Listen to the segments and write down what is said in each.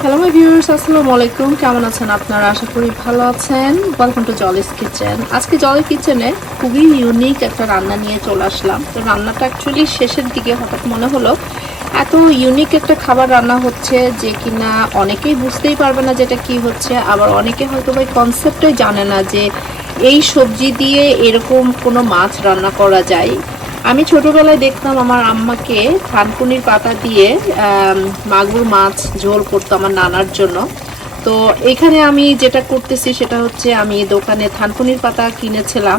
Hello my viewers আসসালামু আলাইকুম কেমন আছেন আপনারা? আশা করি ভালো আছেন। ওয়েলকাম টু জলিস কিচেন আজকে জলের কিচেনে খুবই ইউনিক একটা রান্না নিয়ে চলে আসলাম। তো রান্নাটা অ্যাকচুয়ালি শেষের দিকে হঠাৎ মনে হলো, এত ইউনিক একটা খাবার রান্না হচ্ছে যে কিনা অনেকেই বুঝতেই পারবে না যেটা কি হচ্ছে। আবার অনেকে হয়তো ভাই কনসেপ্টই জানে না যে এই সবজি দিয়ে এরকম কোনো মাছ রান্না করা যায়। আমি ছোটবেলায় দেখতাম আমার আম্মাকে থানকুনির পাতা দিয়ে মাগুর মাছ ঝোল করতো আমার নানার জন্য। তো এখানে আমি যেটা করতেছি সেটা হচ্ছে আমি দোকানে থানকুনির পাতা কিনেছিলাম।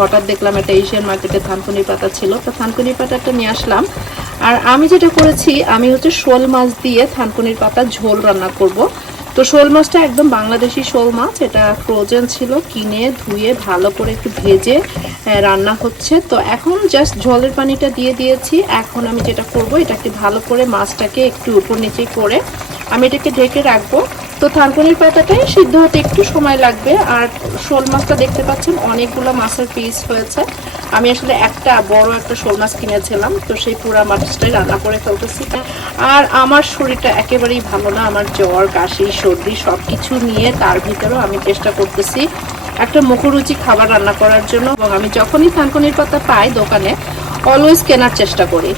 হঠাৎ দেখলাম একটা এশিয়ান মার্কেটে থানকুনির পাতা ছিল। তো থানকুনির পাতাটা নিয়ে আসলাম। আর আমি যেটা করেছি, আমি হচ্ছে শোল মাছ দিয়ে থানকুনির পাতা ঝোল রান্না করব। তো শোল মাছটা একদম বাংলাদেশি শোল মাছ, এটা ফ্রোজেন ছিল। কিনে ধুয়ে ভালো করে একটু ভেজে রান্না হচ্ছে। তো এখন জাস্ট জলের পানিটা দিয়ে দিয়েছি। এখন আমি যেটা করব, এটাকে ভালো করে মাছটাকে একটু উপর নিচে করে আমি এটাকে ঢেকে রাখব। তো থানকুনির পাতাটাই সিদ্ধ হতে একটু সময় লাগবে। আর শোল মাছটা দেখতে পাচ্ছেন, অনেকগুলো মাছের পিস হয়েছে। আমি আসলে একটা বড় একটা শোল মাছ কিনেছিলাম, তো সেই পুরা মাছটাই রান্না করে ফেলতেছি। আর আমার শরীরটা একেবারেই ভালো না, আমার জ্বর, কাশি, সর্দি সব কিছু নিয়ে তার ভিতরেও আমি চেষ্টা করতেছি। একটা মুখরুচি খাবার রান্না করার জন্য এবং আমি যখনই থানকুনির পাতা পাই দোকানে অলওয়েজ কেনার চেষ্টা করি।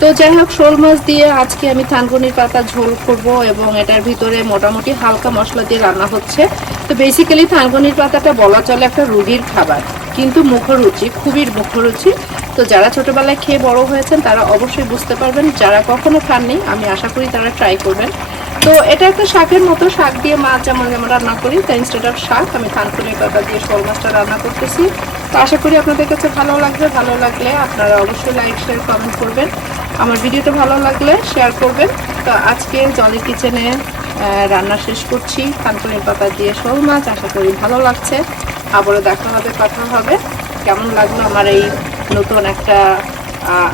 তো যাই হোক, শোল মাছ দিয়ে আজকে আমি থানকুনির পাতা ঝোল করব এবং এটার ভিতরে মোটামুটি হালকা মশলা দিয়ে রান্না হচ্ছে। তো বেসিক্যালি থানকুনির পাতাটা বলা চলে একটা রুগীর খাবার, কিন্তু মুখরুচি, খুবই মুখরুচি। তো যারা ছোটবেলায় খেয়ে বড় হয়েছেন, তারা অবশ্যই বুঝতে পারবেন, যারা কখনো খাননি, আমি আশা করি তারা ট্রাই করবেন। তো এটা একটা শাকের মতো শাক দিয়ে মাছ যেমন যেমন রান্না করি তাই ইনস্টেড অফ শাক আমি থানকুনির পাতা দিয়ে শোল মাছটা রান্না করতেছি। তো আশা করি আপনাদের কাছে ভালো লাগবে, ভালো লাগলে আপনারা অবশ্যই লাইক শেয়ার কমেন্ট করবেন। আমার ভিডিওটা ভালো লাগলে শেয়ার করবেন। তো আজকে জলি কিচেনে রান্না শেষ করছি। থানকুনির পাতা দিয়ে শোল মাছ, আশা করি ভালো লাগছে। আবারও দেখা হবে, কথা হবে। কেমন লাগল আমার এই নতুন একটা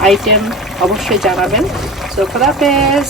আইটেম অবশ্যই জানাবেন। সো খোদা হাফেজ।